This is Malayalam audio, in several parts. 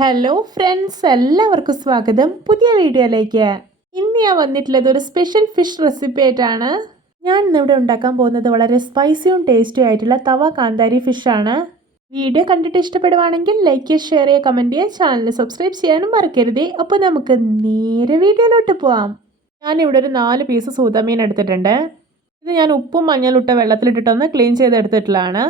ഹലോ ഫ്രണ്ട്സ് എല്ലാവർക്കും സ്വാഗതം. പുതിയ വീഡിയോയിലേക്ക്. ഇന്ന് ഞാൻ വന്നിട്ടുള്ളത് ഒരു സ്പെഷ്യൽ ഫിഷ് റെസിപ്പി ആയിട്ടാണ്. ഞാൻ ഇന്നിവിടെ ഉണ്ടാക്കാൻ പോകുന്നത് വളരെ സ്പൈസിയും ടേസ്റ്റിയും ആയിട്ടുള്ള തവ കാന്താരി ഫിഷാണ് വീഡിയോ കണ്ടിട്ട് ഇഷ്ടപ്പെടുവാണെങ്കിൽ ലൈക്ക് ചെയ്യുക ഷെയർ ചെയ്യുക കമന്റ് ചെയ്യുക ചാനൽ സബ്സ്ക്രൈബ് ചെയ്യാനും മറക്കരുത്. അപ്പോൾ നമുക്ക് നേരെ വീഡിയോയിലോട്ട് പോവാം. ഞാനിവിടെ ഒരു നാല് പീസ് സൂതമീൻ എടുത്തിട്ടുണ്ട്. ഇത് ഞാൻ ഉപ്പും മഞ്ഞളും ഇട്ട വെള്ളത്തിലിട്ടിട്ടൊന്ന് ക്ലീൻ ചെയ്തെടുത്തിട്ടുള്ളതാണ്.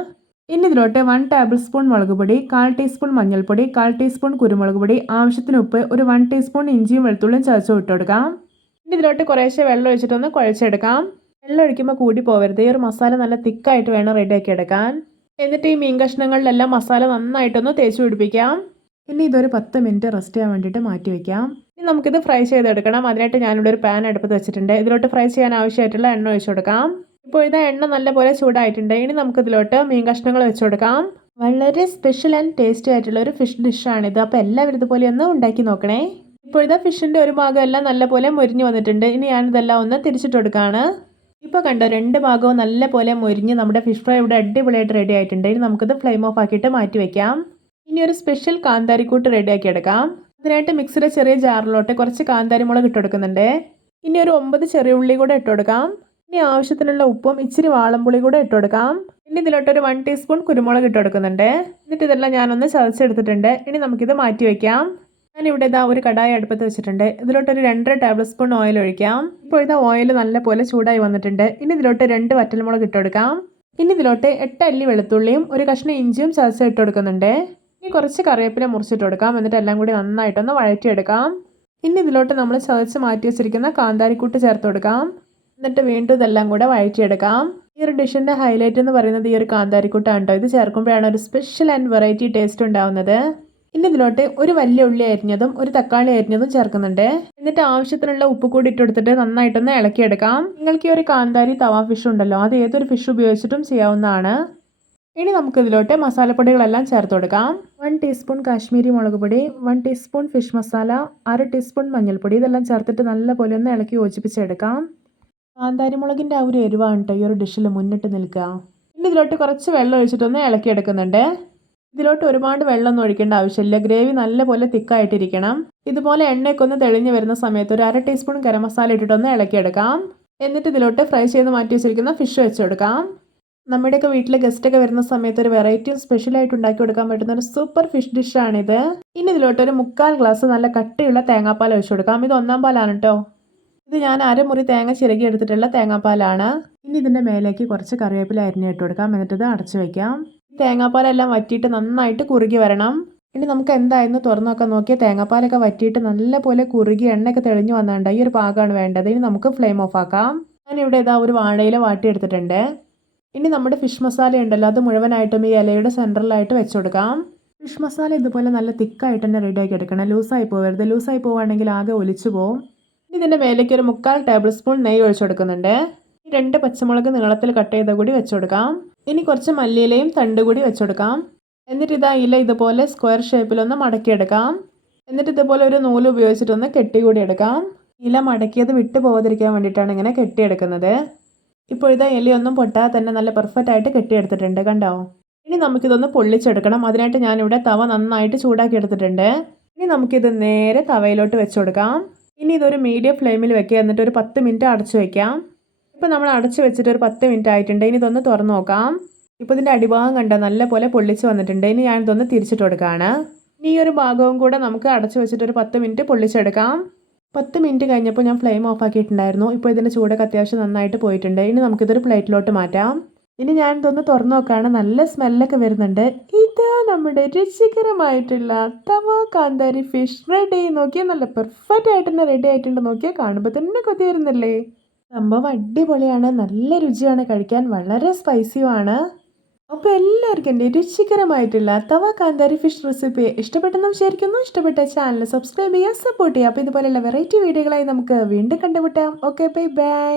ഇനി ഇതിലോട്ട് വൺ ടേബിൾ സ്പൂൺ മുളക് പൊടി കാൽ ടീസ്പൂൺ മഞ്ഞൾപ്പൊടി കാൽ ടീസ്പൂൺ കുരുമുളക് പൊടി ആവശ്യത്തിന് ഉപ്പ് ഒരു വൺ ടീസ്പൂൺ ഇഞ്ചിയും വെളുത്തുള്ളിയും ചതച്ച് വിട്ട് കൊടുക്കാം. ഇനി ഇതിലോട്ട് കുറേശ്ശെ വെള്ളം ഒഴിച്ചിട്ടൊന്ന് കുഴച്ചെടുക്കാം. വെള്ളം ഒഴിക്കുമ്പോൾ കൂടി പോകരുത് ഈ ഒരു മസാല നല്ല തിക്കായിട്ട് വേണം റെഡിയാക്കി എടുക്കാൻ. എന്നിട്ട് ഈ മീൻ കഷ്ണങ്ങളിലെല്ലാം മസാല നന്നായിട്ടൊന്ന് തേച്ച് പിടിപ്പിക്കാം. ഇനി ഇതൊരു പത്ത് മിനിറ്റ് റെസ്റ്റ് ചെയ്യാൻ വേണ്ടിയിട്ട് മാറ്റി വയ്ക്കാം ഇനി നമുക്കിത് ഫ്രൈ ചെയ്തെടുക്കണം. അതിനായിട്ട് ഞാനിവിടെ ഒരു പാൻ അടുപ്പത്ത് വെച്ചിട്ടുണ്ട്. ഇതിലോട്ട് ഫ്രൈ ചെയ്യാൻ ആവശ്യമായിട്ടുള്ള എണ്ണ ഒഴിച്ചു കൊടുക്കാം. ഇപ്പോൾ ഇത് എണ്ണ നല്ലപോലെ ചൂടായിട്ടുണ്ട്. ഇനി നമുക്കിതിലോട്ട് മീൻ കഷ്ണങ്ങൾ വെച്ച് കൊടുക്കാം. വളരെ സ്പെഷ്യൽ ആൻഡ് ടേസ്റ്റി ആയിട്ടുള്ള ഒരു ഫിഷ് ഡിഷാണിത് അപ്പോൾ എല്ലാവരും ഇതുപോലെ ഒന്ന് ഉണ്ടാക്കി നോക്കണേ. ഇപ്പോൾ ഇതാ ഫിഷിന്റെ ഒരു ഭാഗം എല്ലാം നല്ലപോലെ മുരിഞ്ഞ് വന്നിട്ടുണ്ട്. ഇനി ഞാനിതെല്ലാം ഒന്ന് തിരിച്ചിട്ട് കൊടുക്കുകയാണ് ഇപ്പോൾ കണ്ടോ രണ്ട് ഭാഗവും നല്ലപോലെ മുരിഞ്ഞ് നമ്മുടെ ഫിഷ് ഫ്രൈ ഇവിടെ അടിപൊളിയായിട്ട് റെഡി ആയിട്ടുണ്ട്. ഇനി നമുക്കിത് ഫ്ലെയിം ഓഫ് ആക്കിയിട്ട് മാറ്റി വയ്ക്കാം ഇനി ഒരു സ്പെഷ്യൽ കാന്താരിക്കൂട്ട് റെഡിയാക്കി എടുക്കാം. അതിനായിട്ട് മിക്സിയുടെ ചെറിയ ജാറിലോട്ട് കുറച്ച് കാന്താരി മുളക് ഇട്ട് കൊടുക്കുന്നുണ്ട്. ഇനി ഒരു ഒമ്പത് ചെറിയ ഉള്ളി കൂടെ ഇട്ട് കൊടുക്കാം. ഇനി ആവശ്യത്തിനുള്ള ഉപ്പും ഇച്ചിരി വാളംപുളി കൂടെ ഇട്ട് കൊടുക്കാം. ഇനി ഇതിലോട്ട് ഒരു വൺ ടീസ്പൂൺ കുരുമുളക് ഇട്ട് കൊടുക്കുന്നുണ്ട്. എന്നിട്ട് ഇതെല്ലാം ഞാനൊന്ന് ചതച്ചെടുത്തിട്ടുണ്ട്. ഇനി നമുക്കിത് മാറ്റി വയ്ക്കാം ഞാനിവിടെ ഇതാ ഒരു കടായി അടുപ്പത്ത് വെച്ചിട്ടുണ്ട്. ഇതിലോട്ട് ഒരു രണ്ടര ടേബിൾ സ്പൂൺ ഓയിൽ ഒഴിക്കാം. ഇപ്പോൾ ഇതാ ഓയിൽ നല്ലപോലെ ചൂടായി വന്നിട്ടുണ്ട്. ഇനി ഇതിലോട്ട് രണ്ട് വറ്റൽമുളക് ഇട്ട് കൊടുക്കാം. ഇനി ഇതിലോട്ട് എട്ട് അല്ലി വെളുത്തുള്ളിയും ഒരു കഷ്ണം ഇഞ്ചിയും ചതച്ച് ഇട്ട് കൊടുക്കുന്നുണ്ട്. ഇനി കുറച്ച് കറിവേപ്പില മുറിച്ചിട്ട് കൊടുക്കാം. എന്നിട്ട് എല്ലാം കൂടി നന്നായിട്ടൊന്ന് വഴറ്റിയെടുക്കാം. ഇനി ഇതിലോട്ട് നമ്മൾ ചതച്ച് മാറ്റി വെച്ചിരിക്കുന്ന കാന്താരിക്കൂട്ട് ചേർത്ത് കൊടുക്കാം. എന്നിട്ട് വീണ്ടും ഇതെല്ലാം കൂടെ വഴറ്റിയെടുക്കാം. ഈ ഒരു ഡിഷിന്റെ ഹൈലൈറ്റ് എന്ന് പറയുന്നത് ഈ ഒരു കാന്താരിക്കൂട്ടാണ് കേട്ടോ ഇത് ചേർക്കുമ്പോഴാണ് ഒരു സ്പെഷ്യൽ ആൻഡ് വെറൈറ്റി ടേസ്റ്റ് ഉണ്ടാവുന്നത്. ഇനി ഇതിലോട്ട് ഒരു വലിയ ഉള്ളി അരിഞ്ഞതും ഒരു തക്കാളി അരിഞ്ഞതും ചേർക്കുന്നുണ്ട്. എന്നിട്ട് ആവശ്യത്തിനുള്ള ഉപ്പ് കൂടി ഇട്ടെടുത്തിട്ട് നന്നായിട്ടൊന്ന് ഇളക്കിയെടുക്കാം. നിങ്ങൾക്ക് ഈ ഒരു കാന്താരി തവ ഫിഷ് ഉണ്ടല്ലോ അത് ഏതൊരു ഫിഷ് ഉപയോഗിച്ചിട്ടും ചെയ്യാവുന്നതാണ്. ഇനി നമുക്ക് ഇതിലോട്ട് മസാലപ്പൊടികളെല്ലാം ചേർത്ത് കൊടുക്കാം. വൺ ടീസ്പൂൺ കാശ്മീരി മുളക് പൊടി വൺ ടീസ്പൂൺ ഫിഷ് മസാല അര ടീസ്പൂൺ മഞ്ഞൾപ്പൊടി ഇതെല്ലാം ചേർത്തിട്ട് നല്ലപോലെ ഒന്ന് ഇളക്കി യോജിപ്പിച്ചെടുക്കാം. കാന്താരിമുളകിന്റെ ആ ഒരു എരിവാണ് കേട്ടോ ഈ ഒരു ഡിഷിൽ മുന്നിട്ട് നിൽക്കുക. പിന്നെ ഇതിലോട്ട് കുറച്ച് വെള്ളം ഒഴിച്ചിട്ടൊന്ന് ഇളക്കിയെടുക്കുന്നുണ്ട് ഇതിലോട്ട് ഒരുപാട് വെള്ളമൊന്നും ഒഴിക്കേണ്ട ആവശ്യമില്ല. ഗ്രേവി നല്ലപോലെ തിക്കായിട്ടിരിക്കണം. ഇതുപോലെ എണ്ണയൊക്കെ ഒന്ന് തെളിഞ്ഞ് വരുന്ന സമയത്ത് ഒരു അര ടീസ്പൂൺ ഗരം മസാല ഇട്ടിട്ടൊന്ന് ഇളക്കിയെടുക്കാം എന്നിട്ട് ഇതിലോട്ട് ഫ്രൈ ചെയ്ത് മാറ്റി വെച്ചിരിക്കുന്ന ഫിഷ് വെച്ചെടുക്കാം നമ്മുടെയൊക്കെ വീട്ടിൽ ഗസ്റ്റൊക്കെ വരുന്ന സമയത്ത് ഒരു വെറൈറ്റിയും സ്പെഷ്യലായിട്ട് ഉണ്ടാക്കി കൊടുക്കാൻ പറ്റുന്ന ഒരു സൂപ്പർ ഫിഷ് ഡിഷാണിത് ഇനി ഇതിലോട്ട് ഒരു മുക്കാൽ ഗ്ലാസ് നല്ല കട്ടിയുള്ള തേങ്ങാപ്പാൽ ഒഴിച്ചു കൊടുക്കാം. ഇത് ഒന്നാം പാലാണ് കേട്ടോ. ഇത് ഞാൻ അരമുറി തേങ്ങ ചിരകി എടുത്തിട്ടുള്ള തേങ്ങാപ്പാലാണ്. ഇനി ഇതിന്റെ മേലേക്ക് കുറച്ച് കറിവേപ്പില അരിഞ്ഞ് ഇട്ട് കൊടുക്കാം. എന്നിട്ട് ഇത് അടച്ചു വയ്ക്കാം തേങ്ങാപ്പാലെല്ലാം വറ്റിയിട്ട് നന്നായിട്ട് കുറുകി വരണം. ഇനി നമുക്ക് എന്തായിരുന്നു തുറന്നൊക്കെ നോക്കിയാൽ തേങ്ങാപ്പാലൊക്കെ വറ്റിയിട്ട് നല്ലപോലെ കുറുകി എണ്ണയൊക്കെ തെളിഞ്ഞു വന്നിട്ടുണ്ട് ഈ ഒരു പാകമാണ് വേണ്ടത്. ഇനി നമുക്ക് ഫ്ലെയിം ഓഫ് ആക്കാം. ഞാനിവിടെ ഇതാ ഒരു വാഴയില വാട്ടിയെടുത്തിട്ടുണ്ട് ഇനി നമ്മുടെ ഫിഷ് മസാല ഉണ്ടല്ലോ അത് മുഴുവനായിട്ടും ഈ ഇലയുടെ സെന്ററിലായിട്ട് വെച്ച് കൊടുക്കാം. ഫിഷ് മസാല ഇതുപോലെ നല്ല തിക്കായിട്ട് തന്നെ റെഡിയാക്കി എടുക്കണം. ലൂസായി പോകരുത്. ലൂസായി പോവുകയാണെങ്കിൽ ആകെ ഒലിച്ചു പോവും. ഇതിന്റെ മേലേക്ക് ഒരു മുക്കാൽ ടേബിൾ സ്പൂൺ നെയ്യ് ഒഴിച്ചു കൊടുക്കുന്നുണ്ട്. രണ്ട് പച്ചമുളക് നീളത്തിൽ കട്ട് ചെയ്ത കൂടി വെച്ചുകൊടുക്കാം ഇനി കുറച്ച് മല്ലിയിലയും തണ്ട് കൂടി വെച്ചു കൊടുക്കാം. എന്നിട്ട് ഇതാ ഇല ഇതുപോലെ സ്ക്വയർ ഷേപ്പിലൊന്ന് മടക്കിയെടുക്കാം. എന്നിട്ട് ഇതുപോലെ ഒരു നൂൽ ഉപയോഗിച്ചിട്ടൊന്ന് കെട്ടി കൂടി എടുക്കാം. ഇല മടക്കിയത് വിട്ടു പോകാതിരിക്കാൻ വേണ്ടിയിട്ടാണ് ഇങ്ങനെ കെട്ടിയെടുക്കുന്നത്. ഇപ്പോൾ ഇതാ ഇലയൊന്നും പൊട്ടാതെ തന്നെ നല്ല പെർഫെക്റ്റ് ആയിട്ട് കെട്ടിയെടുത്തിട്ടുണ്ട് കണ്ടോ? ഇനി നമുക്കിതൊന്ന് പൊള്ളിച്ചെടുക്കണം. അതിനായിട്ട് ഞാനിവിടെ തവ നന്നായിട്ട് ചൂടാക്കി എടുത്തിട്ടുണ്ട് ഇനി നമുക്കിത് നേരെ തവയിലോട്ട് വെച്ചു കൊടുക്കാം. ഇനി ഇതൊരു മീഡിയം ഫ്ലെയിമിൽ വെക്കുക. എന്നിട്ട് ഒരു പത്ത് മിനിറ്റ് അടച്ചു വെക്കാം. ഇപ്പോൾ നമ്മൾ അടച്ചു വെച്ചിട്ട് ഒരു പത്ത് മിനിറ്റ് ആയിട്ടുണ്ട്. ഇനി ഇതൊന്ന് തുറന്നു നോക്കാം. ഇപ്പോൾ ഇതിന്റെ അടിഭാഗം കണ്ട? നല്ല പോലെ പൊള്ളിച്ച് വന്നിട്ടുണ്ട്. ഇനി ഞാനിതൊന്ന് തിരിച്ചിട്ട് കൊടുക്കുകയാണ് ഇനി ഈ ഒരു ഭാഗവും കൂടെ നമുക്ക് അടച്ചു വെച്ചിട്ട് ഒരു പത്ത് മിനിറ്റ് പൊള്ളിച്ചെടുക്കാം. പത്ത് മിനിറ്റ് കഴിഞ്ഞപ്പോൾ ഞാൻ ഫ്ലെയിം ഓഫ് ആക്കിയിട്ടുണ്ടായിരുന്നു. ഇപ്പോൾ ഇതിന്റെ ചൂടൊക്കെ അത്യാവശ്യം നന്നായിട്ട് പോയിട്ടുണ്ട്. ഇനി നമുക്കിതൊരു പ്ലേറ്റിലോട്ട് മാറ്റാം. ഇനി ഞാൻ ഇതൊന്ന് തുറന്നു നോക്കുകയാണ് നല്ല സ്മെല്ലൊക്കെ വരുന്നുണ്ട്. ഇതാ നമ്മുടെ രുചികരമായിട്ടുള്ള തവ കാന്താരി ഫിഷ് റെഡി നോക്കിയാൽ നല്ല പെർഫെക്റ്റ് ആയിട്ട് തന്നെ റെഡി ആയിട്ടുണ്ട്. നോക്കിയാൽ കാണുമ്പോൾ തന്നെ കൊതി വരുന്നില്ലേ? സംഭവം അടിപൊളിയാണ്. നല്ല രുചിയാണ്. കഴിക്കാൻ വളരെ സ്പൈസിയുമാണ് അപ്പോൾ എല്ലാവർക്കും എന്റെ രുചികരമായിട്ടുള്ള തവ കാന്താരി ഫിഷ് റെസിപ്പി ഇഷ്ടപ്പെട്ടെന്ന് വിചാരിക്കുന്നു. ഇഷ്ടപ്പെട്ട ചാനൽ സബ്സ്ക്രൈബ് ചെയ്യുക സപ്പോർട്ട് ചെയ്യുക. അപ്പോൾ ഇതുപോലെയുള്ള വെറൈറ്റി വീഡിയോകളായി നമുക്ക് വീണ്ടും കണ്ടുമുട്ടാം. Okay bye bye